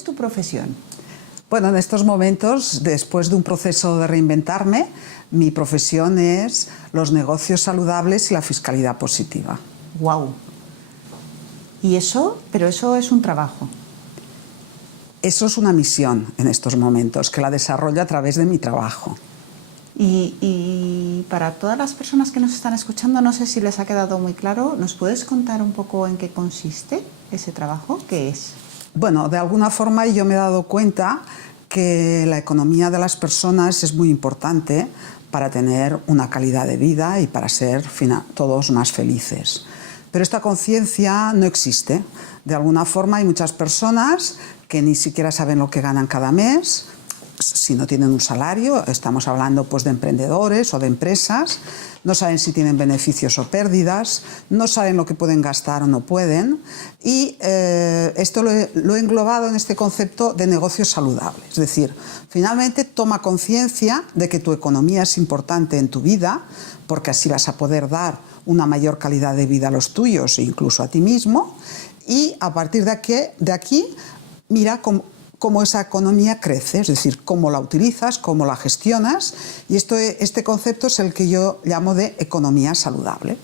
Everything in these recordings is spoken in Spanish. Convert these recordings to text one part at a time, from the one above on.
es tu profesión? Bueno, en estos momentos, después de un proceso de reinventarme, mi profesión es los negocios saludables y la fiscalidad positiva. ¡Guau! ¿Y eso? Pero eso es un trabajo. Eso es una misión en estos momentos, que la desarrollo a través de mi trabajo. Y para todas las personas que nos están escuchando, no sé si les ha quedado muy claro, ¿nos puedes contar un poco en qué consiste ese trabajo? ¿Qué es? Bueno, de alguna forma yo me he dado cuenta que la economía de las personas es muy importante para tener una calidad de vida y para ser todos más felices. Pero esta conciencia no existe. De alguna forma hay muchas personas que ni siquiera saben lo que ganan cada mes, si no tienen un salario, estamos hablando pues de emprendedores o de empresas, no saben si tienen beneficios o pérdidas, no saben lo que pueden gastar o no pueden, y esto lo he englobado en este concepto de negocio saludable. Es decir, finalmente toma conciencia de que tu economía es importante en tu vida, porque así vas a poder dar una mayor calidad de vida a los tuyos e incluso a ti mismo, y a partir de aquí mira cómo esa economía crece, es decir, cómo la utilizas, cómo la gestionas, y este concepto es el que yo llamo de economía saludable.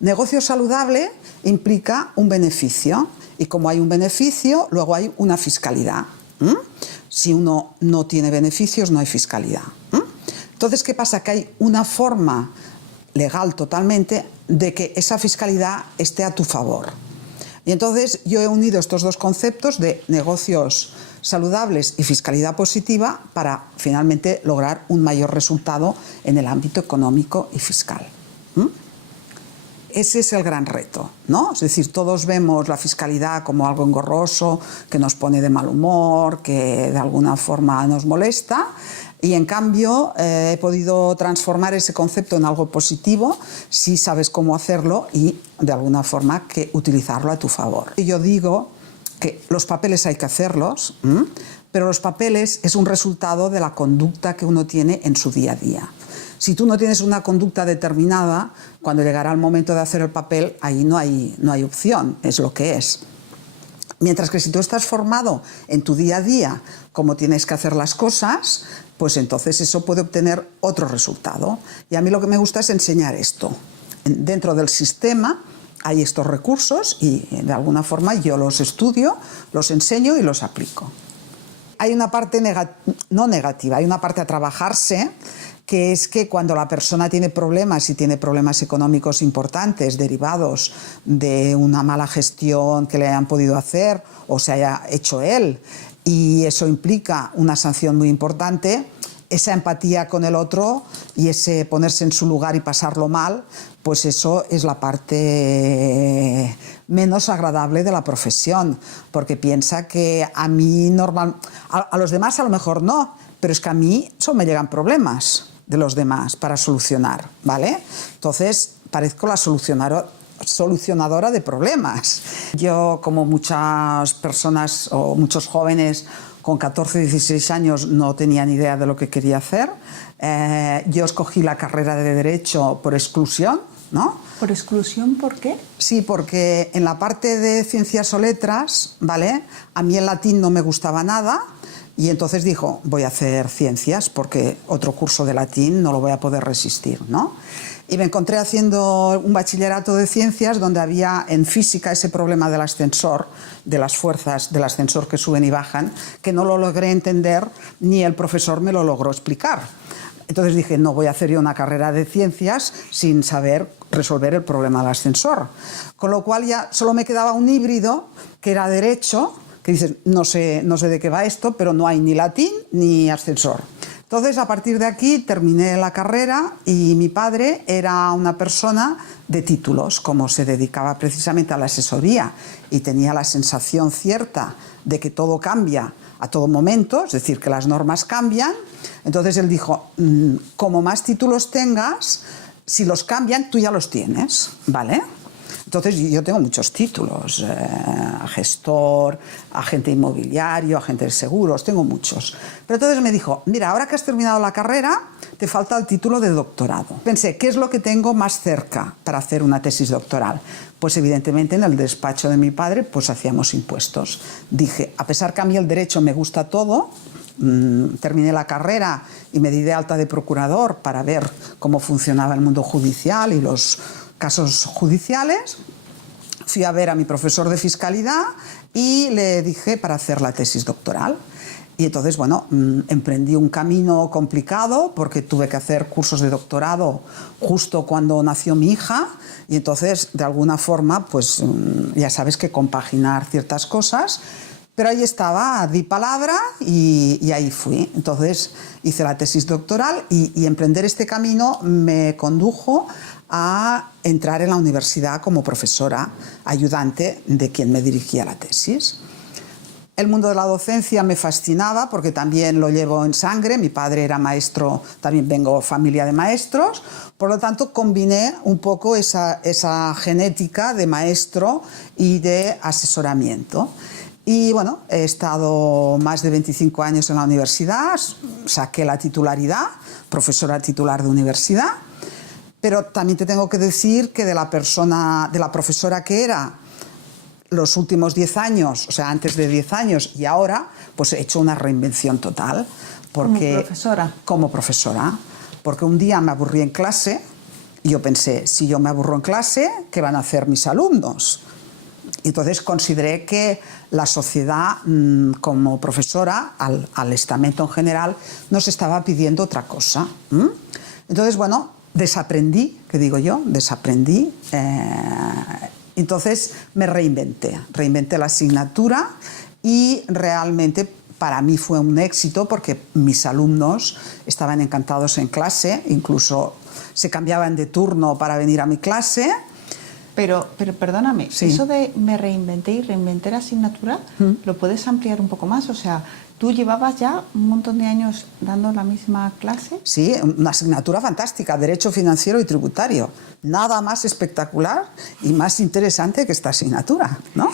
Negocio saludable implica un beneficio, y como hay un beneficio, luego hay una fiscalidad. Si uno no tiene beneficios, no hay fiscalidad. Entonces, ¿qué pasa? Que hay una forma legal totalmente de que esa fiscalidad esté a tu favor. Y entonces yo he unido estos dos conceptos de negocios saludables y fiscalidad positiva para finalmente lograr un mayor resultado en el ámbito económico y fiscal. Ese es el gran reto, ¿no? Es decir, todos vemos la fiscalidad como algo engorroso, que nos pone de mal humor, que de alguna forma nos molesta, y en cambio he podido transformar ese concepto en algo positivo si sabes cómo hacerlo y de alguna forma que utilizarlo a tu favor. Yo digo que los papeles hay que hacerlos, pero los papeles es un resultado de la conducta que uno tiene en su día a día. Si tú no tienes una conducta determinada, cuando llegará el momento de hacer el papel, ahí no hay opción, es lo que es. Mientras que si tú estás formado en tu día a día cómo tienes que hacer las cosas, pues entonces eso puede obtener otro resultado. Y a mí lo que me gusta es enseñar esto. Dentro del sistema hay estos recursos y de alguna forma yo los estudio, los enseño y los aplico. Hay una parte no negativa, hay una parte a trabajarse, que es que cuando la persona tiene problemas y tiene problemas económicos importantes derivados de una mala gestión que le hayan podido hacer o se haya hecho él, y eso implica una sanción muy importante, esa empatía con el otro y ese ponerse en su lugar y pasarlo mal, pues eso es la parte menos agradable de la profesión, porque piensa que a mí a los demás a lo mejor no, pero es que a mí solo me llegan problemas de los demás para solucionar, ¿vale? Entonces parezco la solucionadora de problemas. Yo, como muchas personas o muchos jóvenes con 14, 16 años, no tenía ni idea de lo que quería hacer. Yo escogí la carrera de Derecho por exclusión, ¿no? ¿Por exclusión por qué? Sí, porque en la parte de Ciencias o Letras, ¿vale? A mí el latín no me gustaba nada. Y entonces dijo, voy a hacer ciencias porque otro curso de latín no lo voy a poder resistir, ¿no? Y me encontré haciendo un bachillerato de ciencias donde había en física ese problema del ascensor, de las fuerzas del ascensor que suben y bajan, que no lo logré entender ni el profesor me lo logró explicar. Entonces dije, no voy a hacer yo una carrera de ciencias sin saber resolver el problema del ascensor. Con lo cual ya solo me quedaba un híbrido que era Derecho, que dices, no sé de qué va esto, pero no hay ni latín ni ascensor. Entonces, a partir de aquí terminé la carrera y mi padre era una persona de títulos, como se dedicaba precisamente a la asesoría y tenía la sensación cierta de que todo cambia a todo momento, es decir, que las normas cambian. Entonces él dijo, como más títulos tengas, si los cambian, tú ya los tienes, ¿vale? Entonces yo tengo muchos títulos, gestor, agente inmobiliario, agente de seguros, tengo muchos. Pero entonces me dijo, mira, ahora que has terminado la carrera, te falta el título de doctorado. Pensé, ¿qué es lo que tengo más cerca para hacer una tesis doctoral? Pues evidentemente en el despacho de mi padre pues hacíamos impuestos. Dije, a pesar que a mí el derecho me gusta todo, terminé la carrera y me di de alta de procurador para ver cómo funcionaba el mundo judicial y los casos judiciales. Fui a ver a mi profesor de fiscalidad y le dije para hacer la tesis doctoral. Y entonces, bueno, emprendí un camino complicado porque tuve que hacer cursos de doctorado justo cuando nació mi hija y entonces, de alguna forma, pues ya sabes que compaginar ciertas cosas. Pero ahí estaba, di palabra y ahí fui. Entonces hice la tesis doctoral y emprender este camino me condujo a entrar en la universidad como profesora ayudante de quien me dirigía la tesis. El mundo de la docencia me fascinaba porque también lo llevo en sangre. Mi padre era maestro, también vengo familia de maestros. Por lo tanto, combiné un poco esa genética de maestro y de asesoramiento. Y bueno, he estado más de 25 años en la universidad, saqué la titularidad, profesora titular de universidad, pero también te tengo que decir que de la profesora que era los últimos 10 años, o sea, antes de 10 años y ahora, pues he hecho una reinvención total. Porque, ¿como profesora? Como profesora, porque un día me aburrí en clase y yo pensé, si yo me aburro en clase, ¿qué van a hacer mis alumnos? Y entonces consideré que la sociedad, como profesora, al estamento en general, nos estaba pidiendo otra cosa. Entonces, bueno, desaprendí, que digo yo, desaprendí. Entonces me reinventé la asignatura y realmente para mí fue un éxito porque mis alumnos estaban encantados en clase, incluso se cambiaban de turno para venir a mi clase. Pero perdóname, sí. Eso de me reinventé y reinventé la asignatura, ¿lo puedes ampliar un poco más? O sea, ¿tú llevabas ya un montón de años dando la misma clase? Sí, una asignatura fantástica, Derecho Financiero y Tributario. Nada más espectacular y más interesante que esta asignatura, ¿no?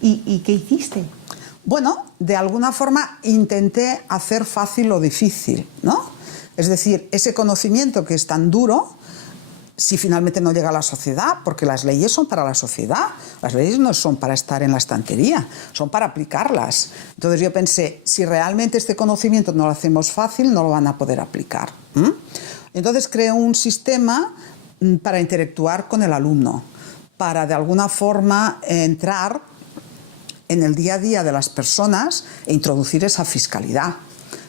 ¿Y qué hiciste? Bueno, de alguna forma intenté hacer fácil lo difícil, ¿no? Es decir, ese conocimiento que es tan duro, si finalmente no llega a la sociedad, porque las leyes son para la sociedad, las leyes no son para estar en la estantería, son para aplicarlas. Entonces yo pensé, si realmente este conocimiento no lo hacemos fácil, no lo van a poder aplicar. Entonces creé un sistema para interactuar con el alumno, para de alguna forma entrar en el día a día de las personas e introducir esa fiscalidad.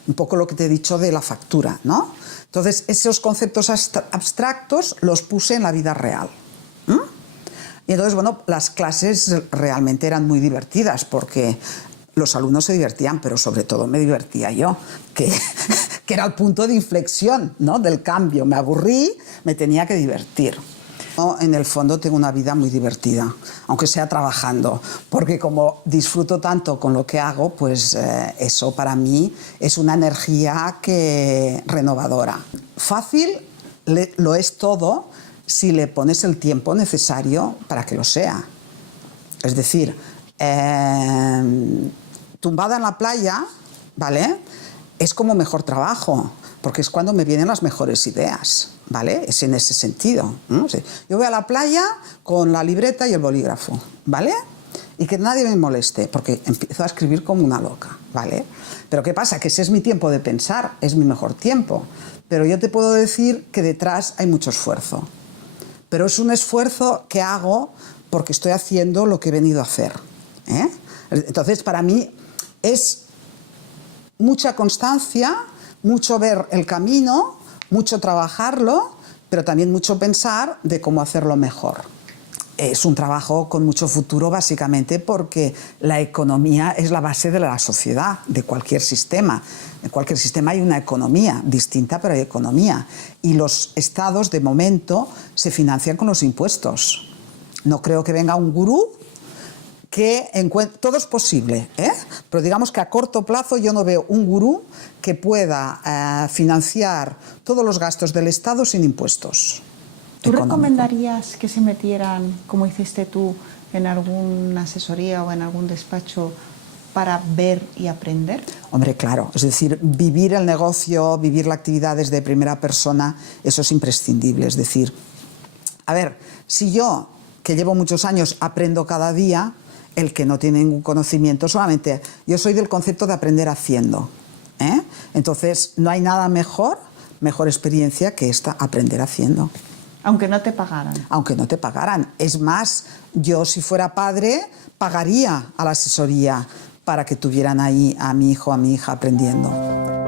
Un poco lo que te he dicho de la factura, ¿no? Entonces, esos conceptos abstractos los puse en la vida real. Y entonces, bueno, las clases realmente eran muy divertidas porque los alumnos se divertían, pero sobre todo me divertía yo, que era el punto de inflexión, ¿no?, del cambio. Me aburrí, me tenía que divertir. En el fondo tengo una vida muy divertida, aunque sea trabajando, porque como disfruto tanto con lo que hago, pues eso para mí es una energía renovadora. Fácil lo es todo si le pones el tiempo necesario para que lo sea. Es decir, tumbada en la playa, ¿vale?, es como mejor trabajo, porque es cuando me vienen las mejores ideas, ¿vale? Es en ese sentido, ¿no? Yo voy a la playa con la libreta y el bolígrafo, ¿vale? Y que nadie me moleste, porque empiezo a escribir como una loca, ¿vale? Pero ¿qué pasa? Que ese es mi tiempo de pensar, es mi mejor tiempo. Pero yo te puedo decir que detrás hay mucho esfuerzo. Pero es un esfuerzo que hago porque estoy haciendo lo que he venido a hacer, ¿eh? Entonces, para mí es mucha constancia, mucho ver el camino, mucho trabajarlo, pero también mucho pensar de cómo hacerlo mejor. Es un trabajo con mucho futuro, básicamente porque la economía es la base de la sociedad, de cualquier sistema. En cualquier sistema hay una economía distinta, pero hay economía. Y los estados, de momento, se financian con los impuestos. No creo que venga un gurú que encuentre... Todo es posible, ¿eh? Pero digamos que a corto plazo yo no veo un gurú que pueda financiar todos los gastos del Estado sin impuestos. ¿Tú económico. recomendarías que se metieran, como hiciste tú, en alguna asesoría o en algún despacho para ver y aprender? Hombre, claro, es decir, vivir el negocio, vivir la actividad desde primera persona, eso es imprescindible. Es decir, a ver, si yo, que llevo muchos años, aprendo cada día, el que no tiene ningún conocimiento, solamente yo soy del concepto de aprender haciendo, ¿eh? Entonces, no hay nada mejor experiencia que esta, aprender haciendo. Aunque no te pagaran. Aunque no te pagaran. Es más, yo si fuera padre, pagaría a la asesoría para que tuvieran ahí a mi hijo o a mi hija aprendiendo.